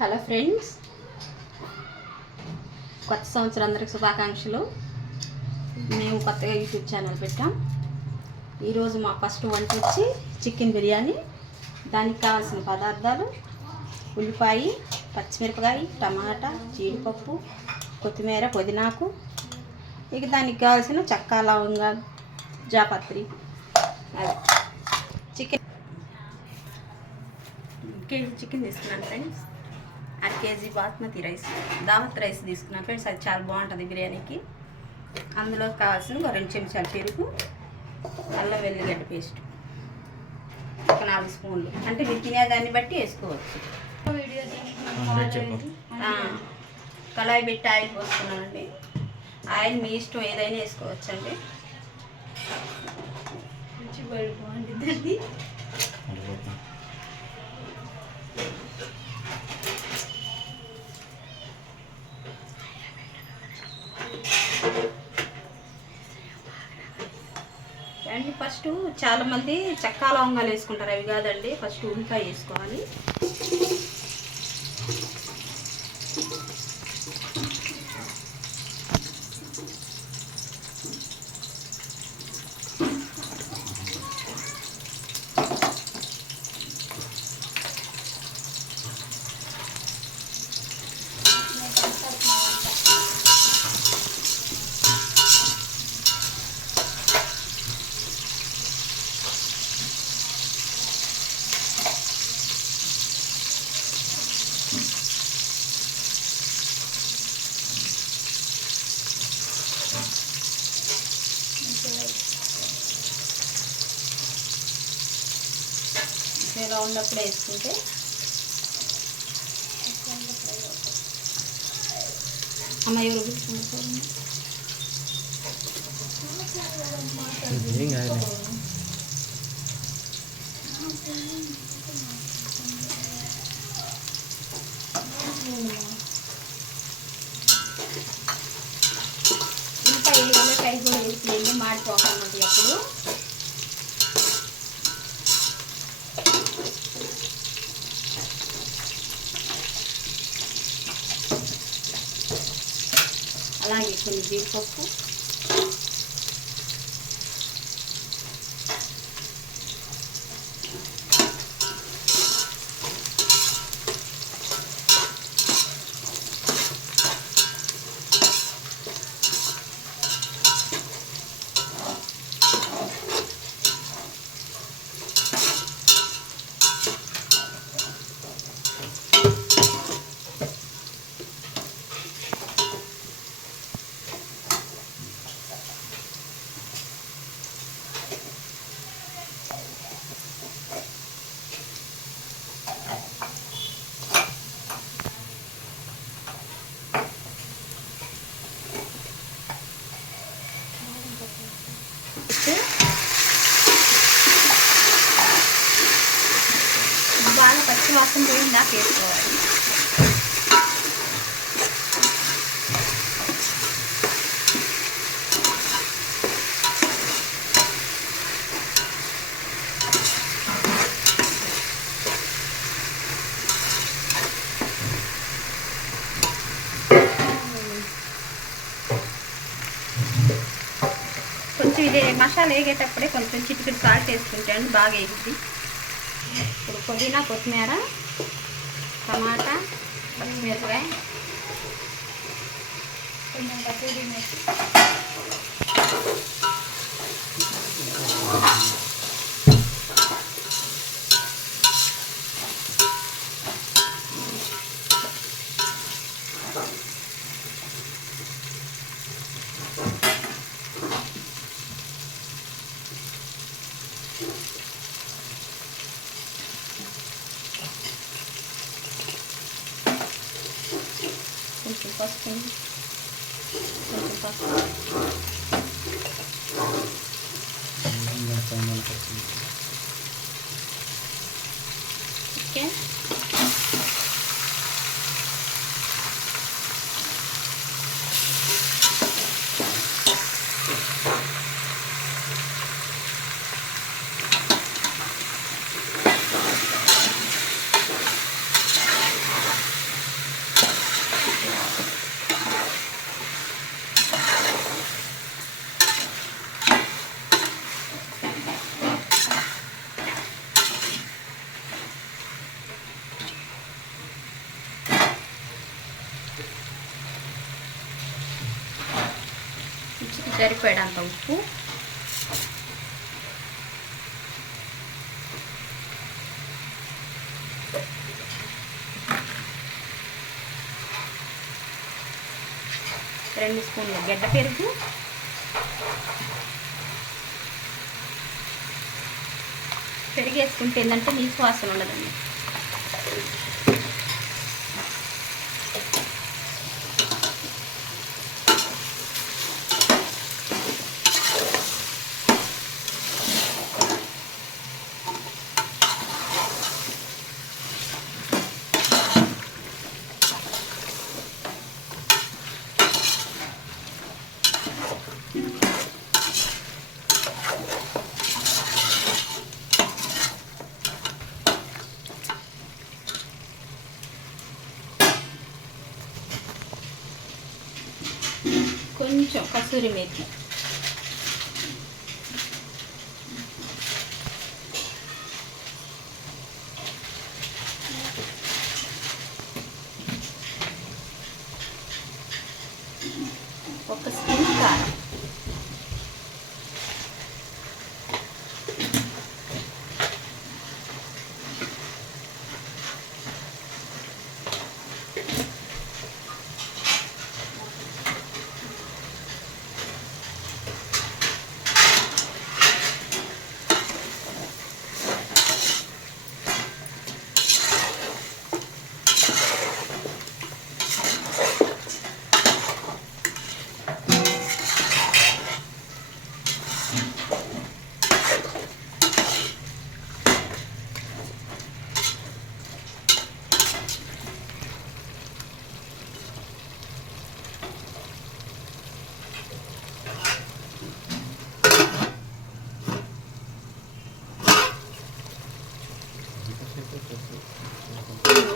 Hello friends, కొత్త సంవత్సరం అందరికి శుభాకాంక్షలు. మేము కొత్తగా యూట్యూబ్ ఛానల్ పెట్టాం. ఈరోజు మా ఫస్ట్ వంట వచ్చి చికెన్ బిర్యానీ. దానికి కావాల్సిన పదార్థాలు: ఉల్లిపాయ, పచ్చిమిరపకాయ, టమాటా, జీడిపప్పు, కొత్తిమీర, పుదీనాకు. ఇక దానికి కావాల్సిన చెక్క, లవంగా, జాపత్రి. చికెన్ కేజీ చికెన్ తీసుకున్నాను ఫ్రెండ్స్. 1 కేజీ బాస్మతి రైస్, దావత్ రైస్ తీసుకున్నాను ఫ్రెండ్స్. అది చాలా బాగుంటుంది బిర్యానీకి. అందులో కావాల్సిన 2 చెంచాల పెరుగు, అల్లం వెల్లిగడ్డ పేస్ట్, ఒక 4 స్పూన్లు, అంటే మీరు తినేదాన్ని బట్టి వేసుకోవచ్చు. కళాయి పెట్టి ఆయిల్ పోసుకున్నానండి. ఆయిల్ మీ ఇష్టం, ఏదైనా వేసుకోవచ్చండి. బాగుంటుందండి. అండి ఫస్ట్ చాలామంది చెక్క లవంగాలు వేసుకుంటారు, అవి కాదండి. ఫస్ట్ ఉల్లిపాయ వేసుకోవాలి. ఇలా ఉన్నప్పుడు వేసుకుంటే అమ్మ ఎవరు ఇంకా ఉల్లిపాయ కూడా వేసి మాడిపోవాలన్నమాట. అప్పుడు అలాగే కొన్ని జీడిపప్పు, బాగా పచ్చి వాసన పోయిందా వేసుకోవాలి. కొంచెం ఇదే మసాలా వేగేటప్పుడే కొంచెం చిటికెడు సాల్ట్ వేసుకుంటే అండి బాగా వేసి. ఇప్పుడు పుదీనా, కొత్తిమీర, టమాటా, పచ్చిమిరపకాయ, కొంచెం కసూరి మేతి, కొంచెం పసుపు, కొంచెం పసుపు, చికెన్, సరిపోయేంత ఉప్పు, రెండు స్పూన్ల గడ్డ పెరుగు, పెరుగు వేసుకుంటే ఏంటంటే నీసు వాసన ఉండదండి. కొంచెం కసూరి మేతి, ఒక స్పూన్ కారం,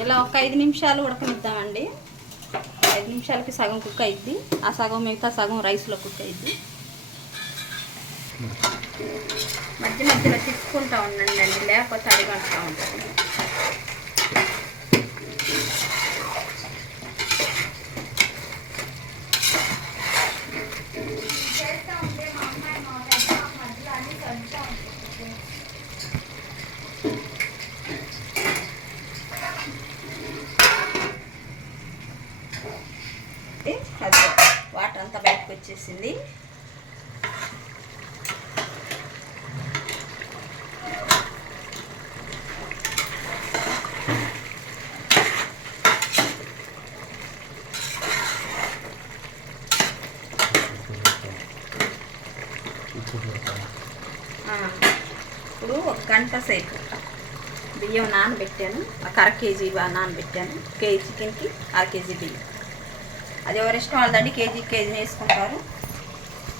ఇలా ఒక 5 నిమిషాలు ఉడకనిద్దామండి. 5 నిమిషాలకి సగం కుక్ అయింది, ఆ సగం మిగతా సగం రైస్లో కుక్ అయింది. మధ్య మధ్యలో తిప్పుకుంటూ ఉండండి అండి, లేకపోతే అడిగంటూ ఉంటుంది. అది వాటర్ అంతా బయటకు వచ్చేసింది. ఇప్పుడు 1 గంట సేపు బియ్యం నానబెట్టాను. ఒక 1/2 కేజీ నానబెట్టాను. కేజీ చికెన్కి 1/2 కేజీ బియ్యం. అది ఎవరి ఇష్టం వాళ్ళదండి, కేజీ వేసుకుంటారు.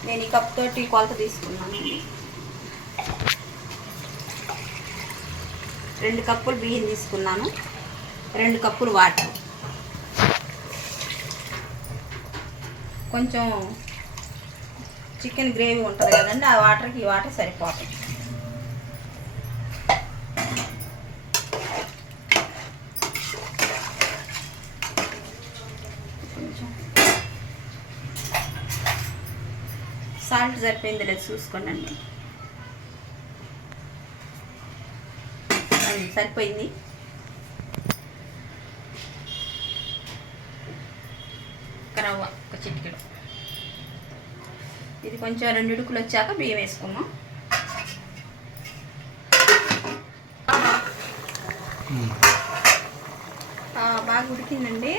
నేను ఈ కప్ తోటి కొలత తీసుకున్నానండి. 2 కప్పులు బియ్యం తీసుకున్నాను, 2 కప్పులు వాటర్. కొంచెం చికెన్ గ్రేవీ ఉంటుంది కదండి, ఆ వాటర్కి ఈ వాటర్ సరిపోతుంది. సాల్ట్ సరిపోయింది లేదు చూసుకోండి. సరిపోయింది. రవ్వ ఒక చిటికెడు. ఇది కొంచెం 2 ఉడుకులు వచ్చాక బియ్యం వేసుకున్నాం. బాగా ఉడికిందండి.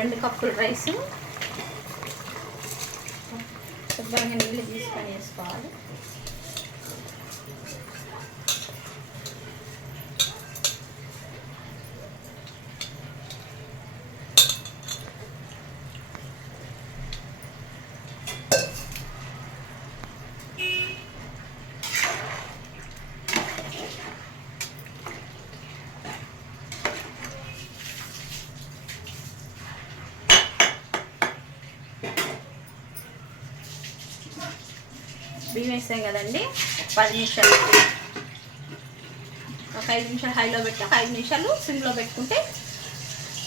2 కప్పులు రైసు శుభ్రంగా నీళ్ళు తీసుకొని వేసుకోవాలి. బియ్యం వేసాం కదండి, 10 నిమిషాలు, ఒక 5 నిమిషాలు హైలో పెట్టి ఒక 5 నిమిషాలు సిమ్లో పెట్టుకుంటే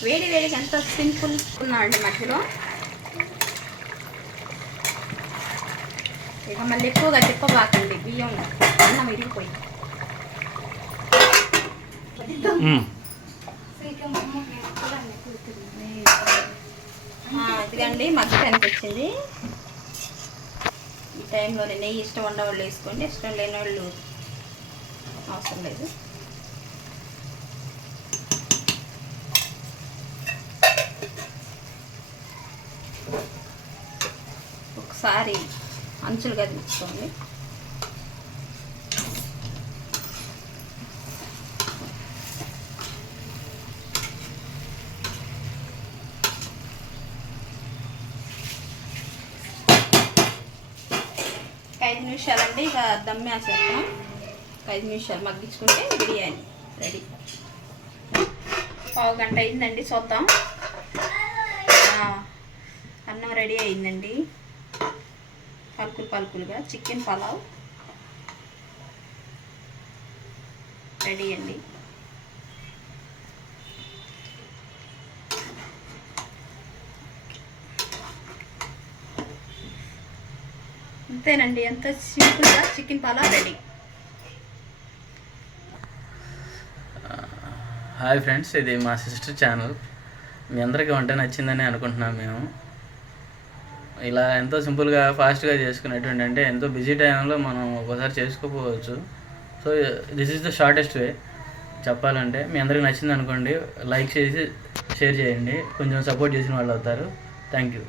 వేడిగా ఎంత సింపుల్ ఉన్నాయండి. మధ్యలో ఇక మళ్ళీ ఎక్కువగా తిప్పబాకండి, బియ్యం అన్నం విరిగిపోయి. ఇదిగండి మగ్గటానికి వచ్చింది. ఈ టైంలో నెయ్యి ఇష్టం ఉన్నవాళ్ళు వేసుకోండి, ఇష్టం లేని వాళ్ళు అవసరం లేదు. ఒకసారి అంచులు కదిలించుకోండి. ఒక 5 నిమిషాలండి, ఇక దమ్ వేసేస్తాం. 5 నిమిషాలు మగ్గించుకుంటే బిర్యానీ రెడీ. పావు గంట అయిందండి, చూద్దాం. అన్నం రెడీ అయిందండి, పలుకులుగా చికెన్ పలావ్ రెడీ అండి. అంతేనండి, ఎంత సింపుల్గా chicken pulao ready. Hi friends, ఇది మా సిస్టర్ ఛానల్. మీ అందరికీ వంట నచ్చిందని అనుకుంటున్నాం మేము. ఇలా ఎంతో సింపుల్గా ఫాస్ట్గా చేసుకునేటువంటి, అంటే ఎంతో బిజీ టైంలో మనం ఒకసారి చేసుకోపోవచ్చు. So this is the shortest way చెప్పాలంటే. మీ అందరికీ నచ్చింది అనుకోండి, లైక్ చేసి షేర్ చేయండి, కొంచెం సపోర్ట్ చేసిన వాళ్ళు అవుతారు. Thank you.